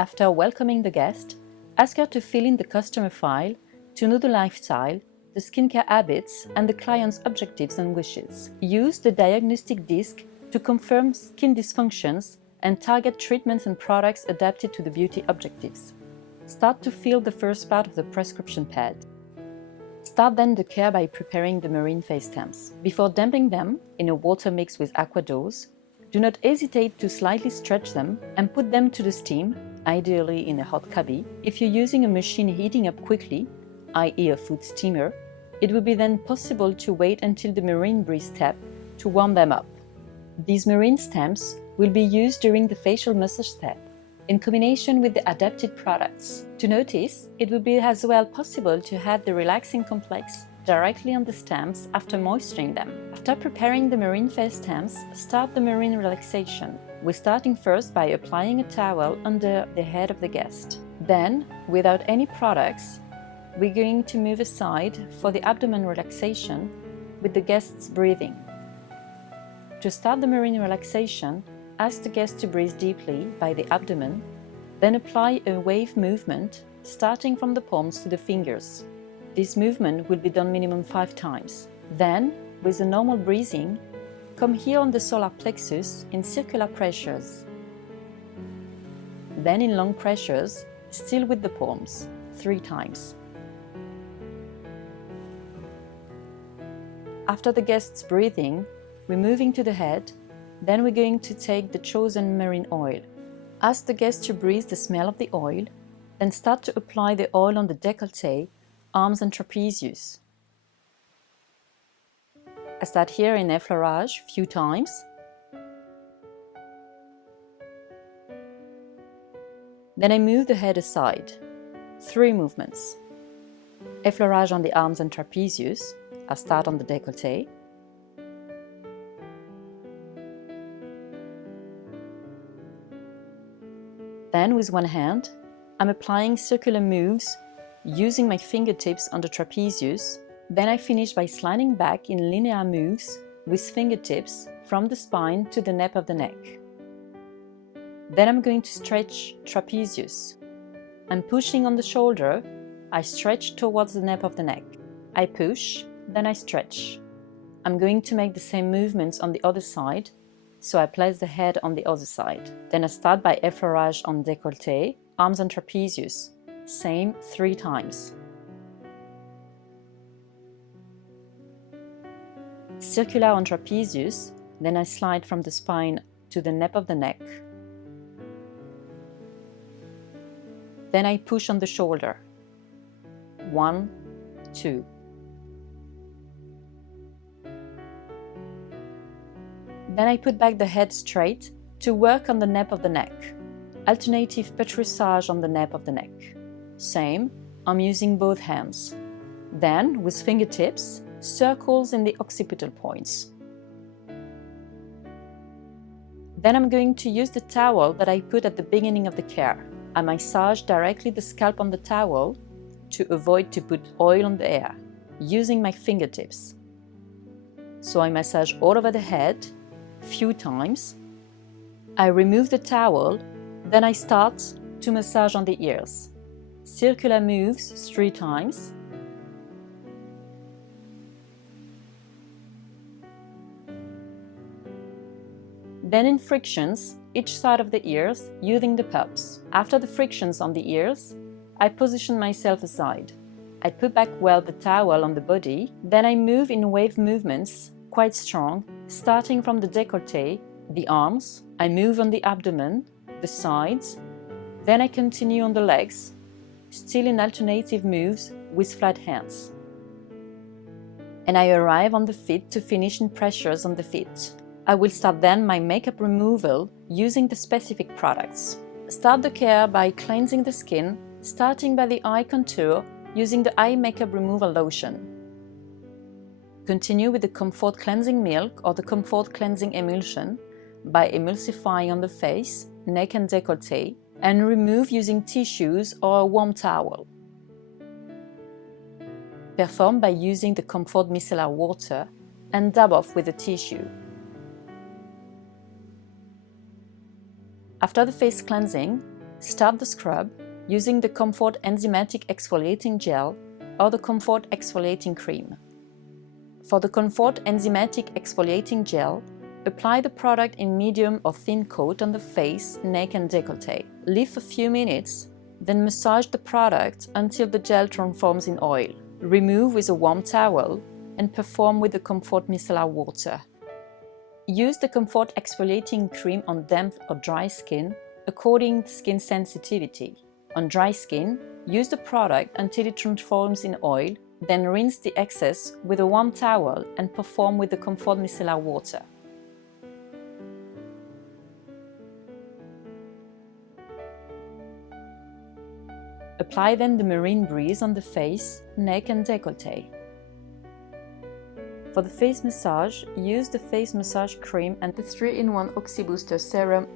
After welcoming the guest, ask her to fill in the customer file to know the lifestyle, the skincare habits, and the client's objectives and wishes. Use the diagnostic disc to confirm skin dysfunctions and target treatments and products adapted to the beauty objectives. Start to fill the first part of the prescription pad. Start then the care by preparing the marine face stamps. Before dumping them in a water mix with aqua dose, do not hesitate to slightly stretch them and put them to the steam, ideally in a hot cubby. If you're using a machine heating up quickly, i.e. a food steamer, it will be then possible to wait until the marine breeze step to warm them up. These marine stamps will be used during the facial massage step, in combination with the adapted products. To notice, it will be as well possible to add the relaxing complex directly on the stamps after moisturizing them. After preparing the marine face stamps, start the marine relaxation. We're starting first by applying a towel under the head of the guest. Then, without any products, we're going to move aside for the abdomen relaxation with the guest's breathing. To start the marine relaxation, ask the guest to breathe deeply by the abdomen, then apply a wave movement starting from the palms to the fingers. This movement will be done minimum 5 times. Then, with the normal breathing, come here on the solar plexus in circular pressures. Then in long pressures, still with the palms, 3 times. After the guest's breathing, we're moving to the head. Then we're going to take the chosen marine oil. Ask the guest to breathe the smell of the oil, then start to apply the oil on the décolleté, arms and trapezius. I start here in effleurage few times. Then I move the head aside. 3 movements. Effleurage on the arms and trapezius. I start on the décolleté. Then, with one hand, I'm applying circular moves using my fingertips on the trapezius. Then I finish by sliding back in linear moves with fingertips from the spine to the nape of the neck. Then I'm going to stretch trapezius. I'm pushing on the shoulder. I stretch towards the nape of the neck. I push, then I stretch. I'm going to make the same movements on the other side. So I place the head on the other side. Then I start by effleurage on décolleté, arms and trapezius. Same 3 times. Circular on trapezius, then I slide from the spine to the nape of the neck. Then I push on the shoulder. 1, 2. Then I put back the head straight to work on the nape of the neck. Alternative pétrissage on the nape of the neck. Same, I'm using both hands. Then, with fingertips, circles in the occipital points. Then I'm going to use the towel that I put at the beginning of the care. I massage directly the scalp on the towel to avoid to put oil on the hair, using my fingertips. So I massage all over the head, few times. I remove the towel, then I start to massage on the ears. Circular moves 3 times. Then in frictions, each side of the ears, using the pulps. After the frictions on the ears, I position myself aside. I put back well the towel on the body, then I move in wave movements, quite strong, starting from the décolleté, the arms, I move on the abdomen, the sides, then I continue on the legs, still in alternative moves with flat hands. And I arrive on the feet to finish in pressures on the feet. I will start then my makeup removal using the specific products. Start the care by cleansing the skin, starting by the eye contour using the eye makeup removal lotion. Continue with the Comfort Cleansing Milk or the Comfort Cleansing Emulsion by emulsifying on the face, neck and décolleté, and remove using tissues or a warm towel. Perform by using the Comfort Micellar Water and dab off with a tissue. After the face cleansing, Start the scrub using the Comfort Enzymatic Exfoliating Gel or the Comfort Exfoliating Cream. For the Comfort Enzymatic Exfoliating Gel, apply the product in medium or thin coat on the face, neck and décolleté. Leave for a few minutes, then massage the product until the gel transforms in oil. Remove with a warm towel and perform with the Comfort Micellar water. Use the Comfort Exfoliating Cream on damp or dry skin according to skin sensitivity. On dry skin, use the product until it transforms in oil, then rinse the excess with a warm towel and perform with the Comfort Micellar water. Apply then the Marine Breeze on the face, neck and décolleté. For the face massage, use the face massage cream and the 3-in-1 Oxy Booster Serum.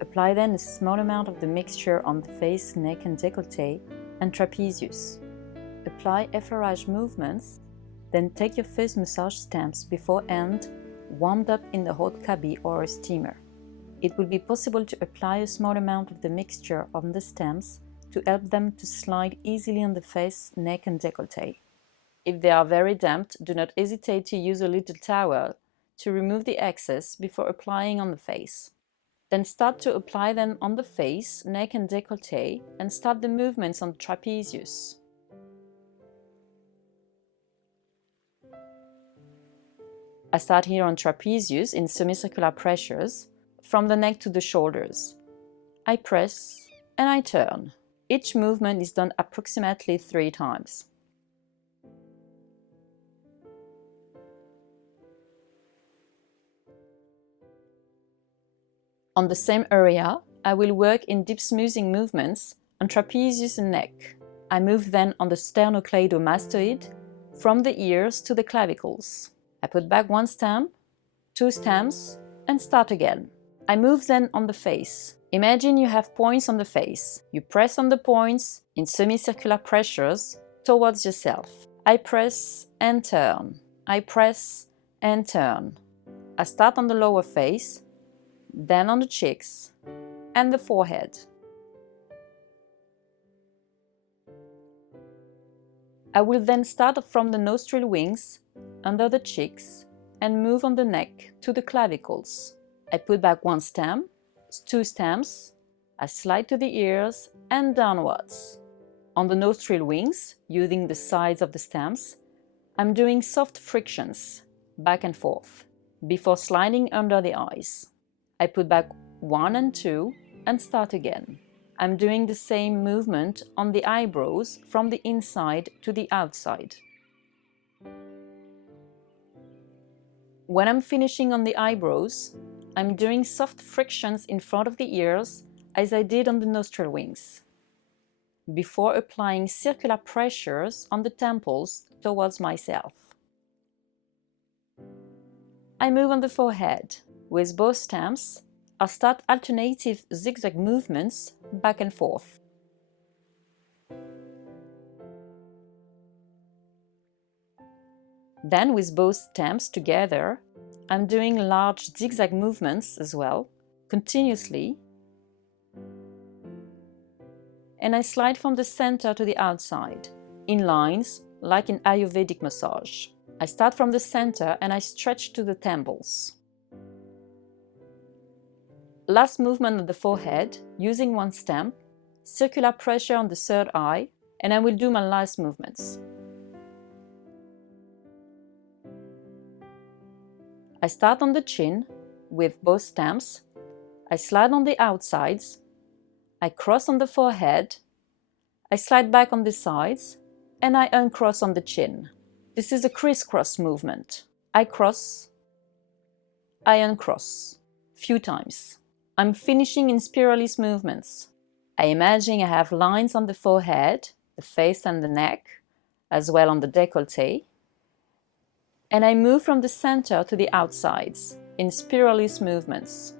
Apply then a small amount of the mixture on the face, neck and décolleté and trapezius. Apply efferage movements, then take your face massage stamps beforehand, warmed up in the hot cubby or a steamer. It will be possible to apply a small amount of the mixture on the stamps to help them to slide easily on the face, neck and décolleté. If they are very damp, do not hesitate to use a little towel to remove the excess before applying on the face. Then start to apply them on the face, neck and décolleté and start the movements on the trapezius. I start here on trapezius in semicircular pressures from the neck to the shoulders. I press and I turn. Each movement is done approximately 3 times. On the same area, I will work in deep smoothing movements on trapezius and neck. I move then on the sternocleidomastoid from the ears to the clavicles. I put back 1 stamp, 2 stamps and start again. I move then on the face. Imagine you have points on the face. You press on the points in semicircular pressures towards yourself. I press and turn. I press and turn. I start on the lower face, then on the cheeks and the forehead. I will then start from the nostril wings, under the cheeks and move on the neck to the clavicles. I put back 1 stamp, 2 stamps, I slide to the ears and downwards. On the nostril wings, using the sides of the stamps, I'm doing soft frictions, back and forth, before sliding under the eyes. I put back 1 and 2 and start again. I'm doing the same movement on the eyebrows from the inside to the outside. When I'm finishing on the eyebrows, I'm doing soft frictions in front of the ears as I did on the nostril wings, before applying circular pressures on the temples towards myself. I move on the forehead. With both stamps, I start alternative zigzag movements back and forth. Then with both stamps together, I'm doing large zigzag movements as well, continuously. And I slide from the center to the outside, in lines like in Ayurvedic massage. I start from the center and I stretch to the temples. Last movement on the forehead, using 1 stamp, circular pressure on the 3rd eye, and I will do my last movements. I start on the chin with both stamps, I slide on the outsides, I cross on the forehead, I slide back on the sides, and I uncross on the chin. This is a crisscross movement. I cross, I uncross, few times. I'm finishing in spiralis movements. I imagine I have lines on the forehead, the face and the neck, as well on the décolleté, and I move from the center to the outsides in spiralis movements.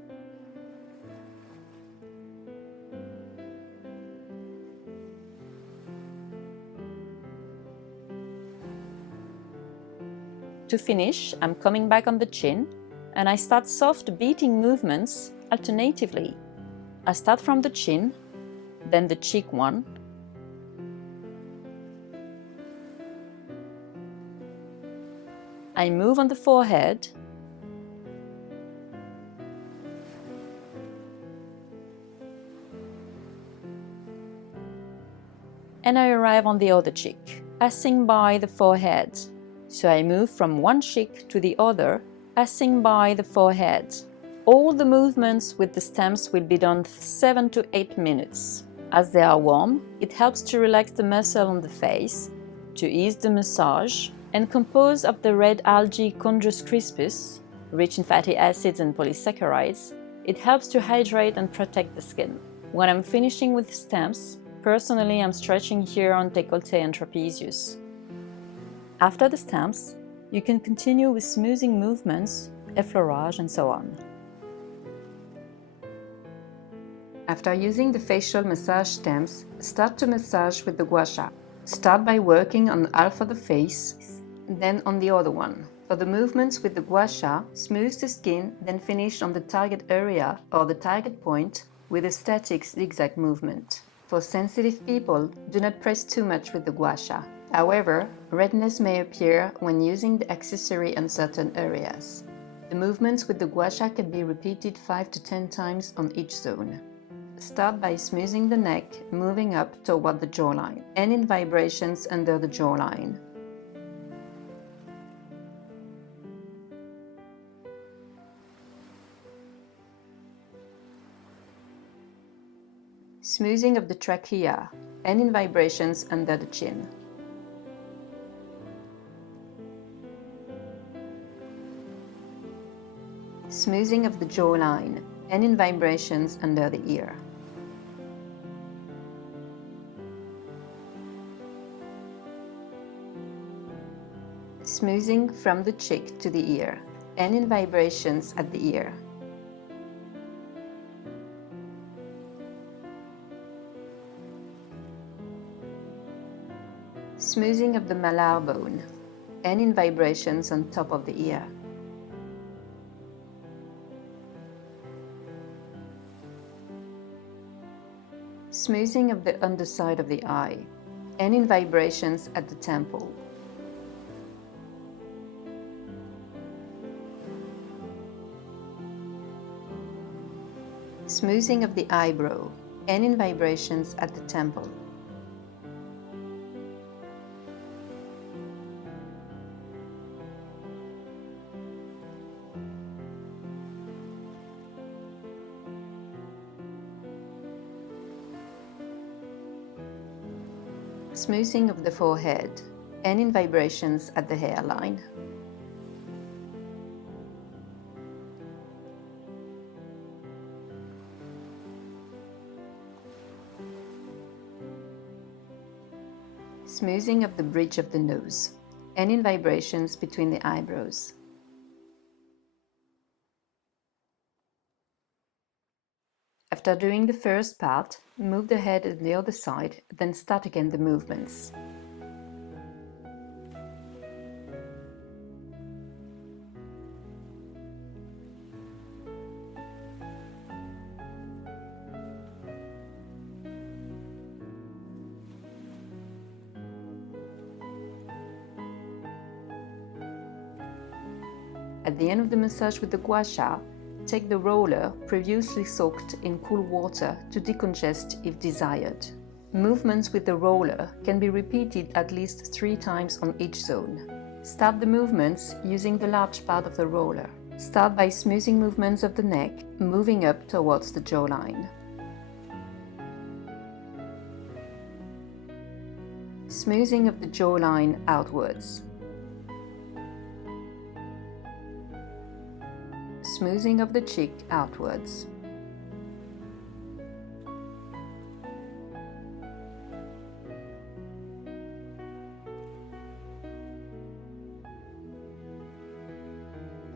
To finish, I'm coming back on the chin and I start soft beating movements alternatively. I start from the chin then the cheek one, I move on the forehead, and I arrive on the other cheek, passing by the forehead. So I move from one cheek to the other, passing by the forehead. All the movements with the stamps will be done 7 to 8 minutes. As they are warm, it helps to relax the muscle on the face, to ease the massage, and composed of the red algae Chondrus crispus, rich in fatty acids and polysaccharides, it helps to hydrate and protect the skin. When I'm finishing with stamps, personally I'm stretching here on décolleté and trapezius. After the stamps, you can continue with smoothing movements, effleurage, and so on. After using the facial massage stamps, start to massage with the gua sha. Start by working on half of the face, then on the other one. For the movements with the gua sha, smooth the skin, then finish on the target area or the target point with a static zigzag movement. For sensitive people, do not press too much with the gua sha. However, redness may appear when using the accessory on certain areas. The movements with the gua sha can be repeated 5 to 10 times on each zone. Start by smoothing the neck, moving up toward the jawline, and in vibrations under the jawline. Smoothing of the trachea, and in vibrations under the chin. Smoothing of the jawline, and in vibrations under the ear. Smoothing from the cheek to the ear, and in vibrations at the ear. Smoothing of the malar bone, and in vibrations on top of the ear. Smoothing of the underside of the eye, and in vibrations at the temple. Smoothing of the eyebrow, and in vibrations at the temple. Smoothing of the forehead, and in vibrations at the hairline. Smoothing of the bridge of the nose, and in vibrations between the eyebrows. After doing the first part, move the head on the other side, then start again the movements. At the end of the massage with the gua sha, take the roller previously soaked in cool water to decongest if desired. Movements with the roller can be repeated at least 3 times on each zone. Start the movements using the large part of the roller. Start by smoothing movements of the neck, moving up towards the jawline. Smoothing of the jawline outwards. Smoothing of the cheek outwards.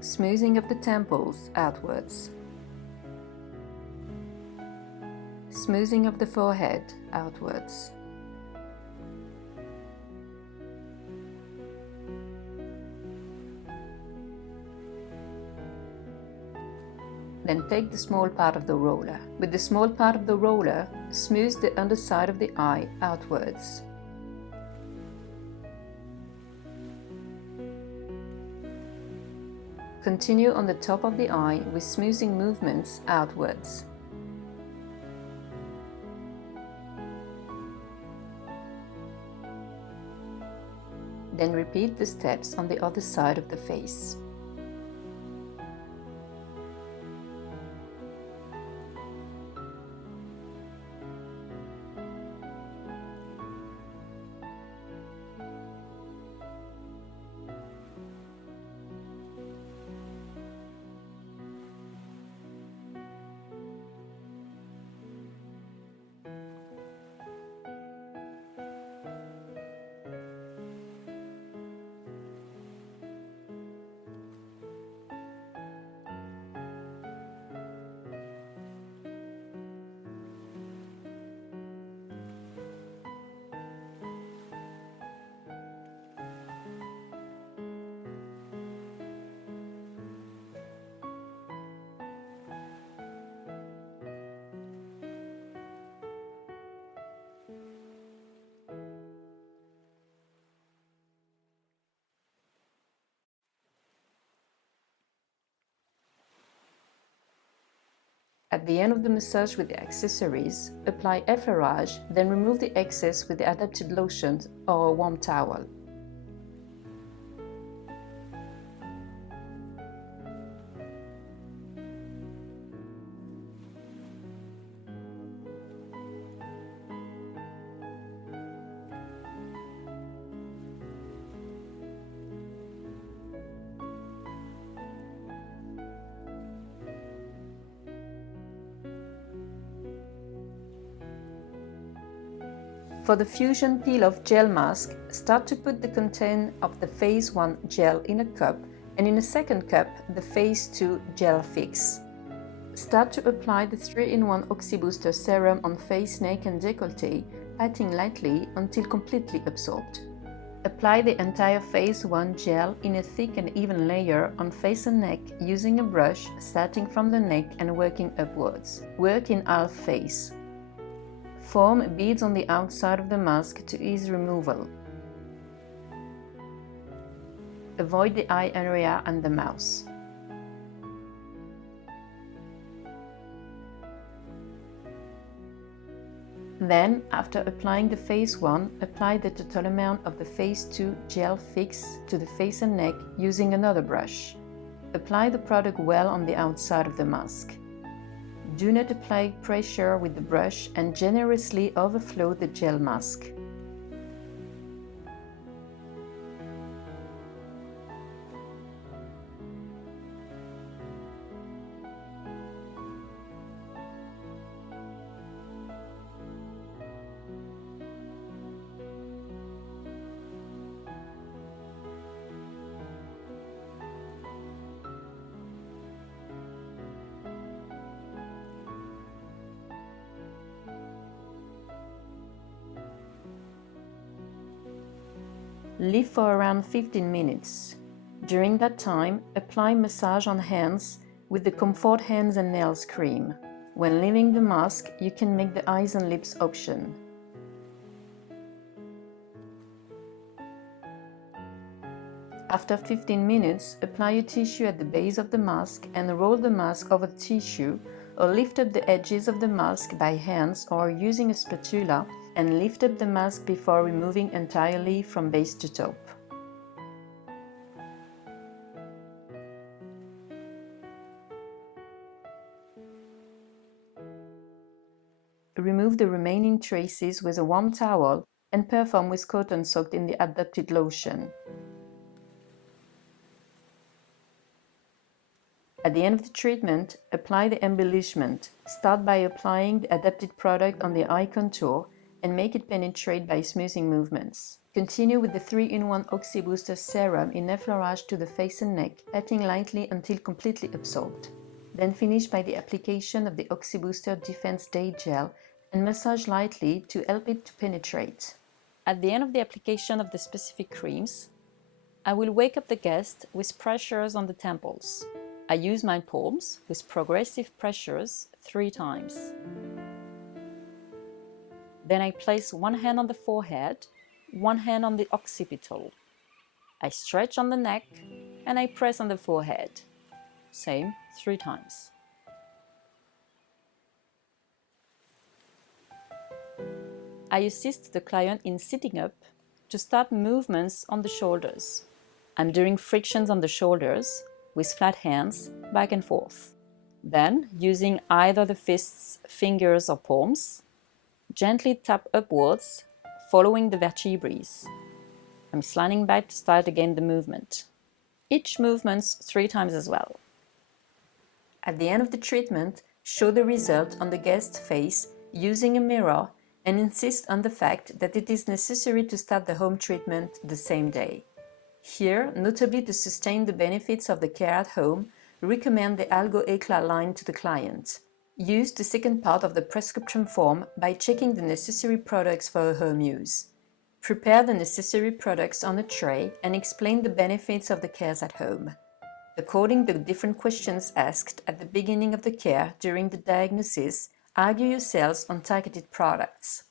Smoothing of the temples outwards. Smoothing of the forehead outwards. Then take the small part of the roller. With the small part of the roller, smooth the underside of the eye outwards. Continue on the top of the eye with smoothing movements outwards. Then repeat the steps on the other side of the face. At the end of the massage with the accessories, apply effleurage, then remove the excess with the adapted lotion or a warm towel. For the Fusion Peel-Off Gel Mask, start to put the content of the Phase 1 gel in a cup and in a second cup the Phase 2 gel fix. Start to apply the 3-in-1 Oxy Booster Serum on face, neck and décolleté, patting lightly until completely absorbed. Apply the entire Phase 1 gel in a thick and even layer on face and neck using a brush starting from the neck and working upwards. Work in half face. Form beads on the outside of the mask to ease removal. Avoid the eye area and the mouth. Then, after applying the Phase 1, apply the total amount of the Phase 2 gel fix to the face and neck using another brush. Apply the product well on the outside of the mask. Do not apply pressure with the brush and generously overflow the gel mask. Leave for around 15 minutes. During that time, apply massage on hands with the Comfort Hands and Nails cream. When leaving the mask, you can make the eyes and lips option. After 15 minutes, apply a tissue at the base of the mask and roll the mask over the tissue, or lift up the edges of the mask by hands or using a spatula and lift up the mask before removing entirely from base to top. Remove the remaining traces with a warm towel and perform with cotton soaked in the adapted lotion. At the end of the treatment, apply the embellishment. Start by applying the adapted product on the eye contour and make it penetrate by smoothing movements. Continue with the 3-in-1 Oxy Booster Serum in effleurage to the face and neck, patting lightly until completely absorbed. Then finish by the application of the Oxy Booster Defense Day Gel and massage lightly to help it to penetrate. At the end of the application of the specific creams, I will wake up the guest with pressures on the temples. I use my palms with progressive pressures 3 times. Then I place one hand on the forehead, one hand on the occipital. I stretch on the neck and I press on the forehead. Same 3 times. I assist the client in sitting up to start movements on the shoulders. I'm doing frictions on the shoulders with flat hands back and forth. Then, using either the fists, fingers or palms, gently tap upwards, following the vertebrae. I'm sliding back to start again the movement. Each movement 3 times as well. At the end of the treatment, show the result on the guest's face using a mirror and insist on the fact that it is necessary to start the home treatment the same day. Here, notably to sustain the benefits of the care at home, recommend the ALGOECLAT line to the client. Use the second part of the prescription form by checking the necessary products for home use. Prepare the necessary products on a tray and explain the benefits of the cares at home. According to the different questions asked at the beginning of the care during the diagnosis, argue your sales on targeted products.